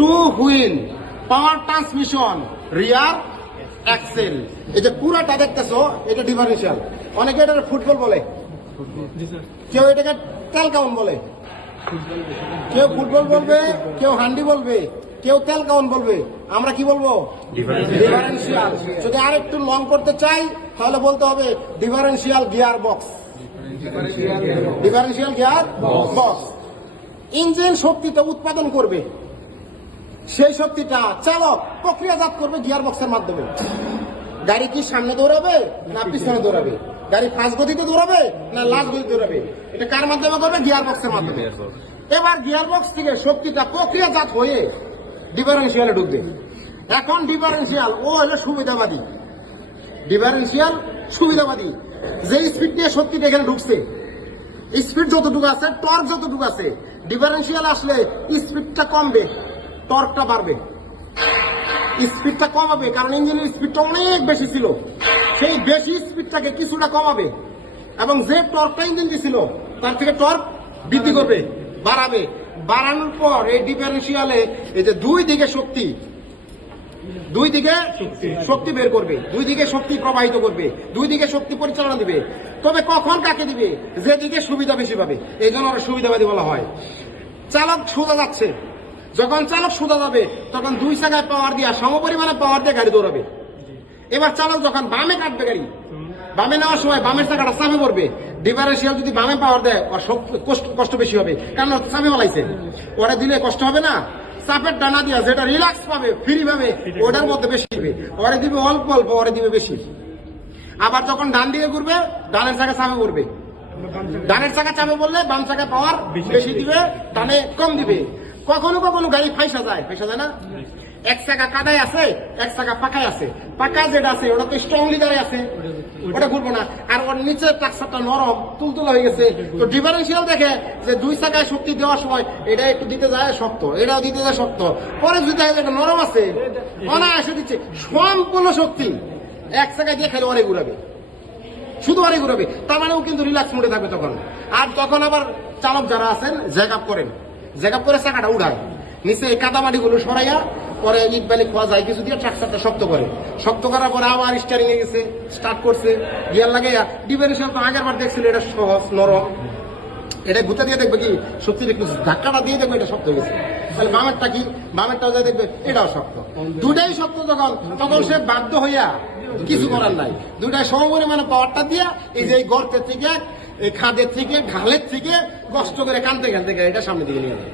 Two wheel power transmission রিয়ার axle. এই যে পুরাটা দেখতেছো এটা ডিফারেন্সিয়াল। অনেকে এটা ফুটবল বলে, কেউ এটাকে তেল কাউন বলে, কেউ ফুটবল বলবে, কেউ হান্ডি বলবে, কেউ তেল কাউন বলবে। আমরা কি বলবো? ডিফারেন্সিয়াল। যদি আর একটু লং করতে চাই তাহলে বলতে হবে differential gear box. Differential gear box engine শক্তিতে উৎপাদন করবে, সেই শক্তিটা চালক প্রক্রিয়াজাত করবে গিয়ার বক্সের মাধ্যমে। গাড়ি কি সামনে দৌড়াবে না পিছনে দৌড়াবে? গাড়ি ফাস্ট গতিতে দৌড়াবে না লাস্ট গতিতে দৌড়াবে? এটা কার মাধ্যমে করবে? গিয়ার বক্সের মাধ্যমে। এবার গিয়ার বক্স থেকে শক্তিটা প্রক্রিয়াজাত হয়ে ডিফারেন্সিয়ালে ঢুকবে। এখন ডিফারেন্সিয়াল ও হলো সুবিধাবাদী। ডিফারেন্সিয়াল সুবিধাবাদী, যে স্পিড দিয়ে শক্তিটা এখানে ঢুকছে, স্পিড যতটুকু আছে, টর্ক যতটুকু আছে, ডিফারেন্সিয়াল আসলে স্পিডটা কমবে, টর্কটা বাড়বে। স্পিডটা কমাবে কারণ ইঞ্জিনের স্পিডটা অনেক বেশি ছিল, সেই বেশি স্পিডটাকে কিছুটা কমাবে এবং যে টর্কটা ইঞ্জিন ছিল তার থেকে টর্ক বৃদ্ধি করবে, বাড়াবে। বাড়ানোর পর এই ডিফারেন্সিয়ালে এই যে দুই দিকে শক্তি বের করবে, দুই দিকে শক্তি প্রবাহিত করবে, দুই দিকে শক্তি পরিচালনা দিবে। তবে কখন কাকে দিবে? যেদিকে সুবিধা বেশি পাবে, এই জন্য ওরা সুবিধাবাদী বলা হয়। চালক সোজা যাচ্ছে, যখন চালক সোজা যাবে তখন দুই চাকায় পাওয়ার দিয়ে সমপরিমাণে পাওয়ার দিয়ে গাড়ি দৌড়াবে। এবার চালক যখন বামে কাটবে, গাড়ি বামে নেওয়ার সময় বামের চাকাটা চাপে পড়বে। ডিফারেন্সিয়াল যদি বামে পাওয়ার দেয় ওর কষ্ট বেশি হবে, কারণ চাপে মালাইছে, ওরা দিলে কষ্ট হবে না। চাপের ডানা দিয়া যেটা রিল্যাক্স পাবে, ফ্রি পাবে, ওটার মধ্যে বেশি দিবে। ওরে দিবে অল্প অল্প, ওরে দিবে বেশি। আবার যখন ডান দিকে ঘুরবে ডানের চাকা চাপে পড়বে, ডানের চাকা চাপে পড়লে বাম চাকা পাওয়ার বেশি দিবে, ডানে কম দিবে। কখনো কখনো গাড়ি ফাইসা যায় না? এক চাকা কাদায় আছে, এক চাকা পাকায় আছে। পাকা যেটা আছে ওটা তো স্ট্রংলি দাঁড়িয়ে আছে, ওটা ঘুরবো না। আর ওর নিচের টাক্সারটা নরম তুলতুলা হয়ে গেছে। তো ডিফারেন্সিয়াল দেখে যে দুই চাকায় শক্তি দেওয়ার সময় এটা একটু দিতে যায় শক্ত, এটাও দিতে যায় শক্ত, পরে যদি এটা নরম আছে অনায়াসে দিচ্ছে সম্পূর্ণ শক্তি এক চাকায় দিয়ে খেলে অনেক ঘুরাবে, শুধু অনেক ঘুরাবে। তার মানে ও কিন্তু রিল্যাক্স মোডে থাকবে তখন। আর তখন আবার চালক যারা আছেন জ্যাক আপ করে চাকাটা উঠায়, নিচে এই কাদামাটি গুলো সরাইয়া পরে ইট বালি খোয়া যায় কিছু দিয়ে ট্রাক্টরটা শক্ত করার পরে আবার স্টারিং এ গেছে, স্টার্ট করছে, গিয়ার লাগাইয়া। ডিফারেন্সিয়াল তো আগের বার দেখছিল এটা সহজ নরম, এটা গুতা দিয়ে দেখবে কি শক্তির একটু ধাক্কাটা দিয়ে দেখবে এটা শক্ত হয়ে গেছে। তাহলে বামেরটা কি? বামেরটাও যা দেখবে এটাও শক্ত, দুটাই শক্ত। তখন সে বাধ্য হইয়া কিছু করার নাই, দুটাই সমপরিমাণে পাওয়ারটা দিয়া এই যে গর্তের থেকে, এই খাদের থেকে, ঘালের থেকে কষ্ট করে কানতে এটা সামনে দিকে নিয়ে যায়।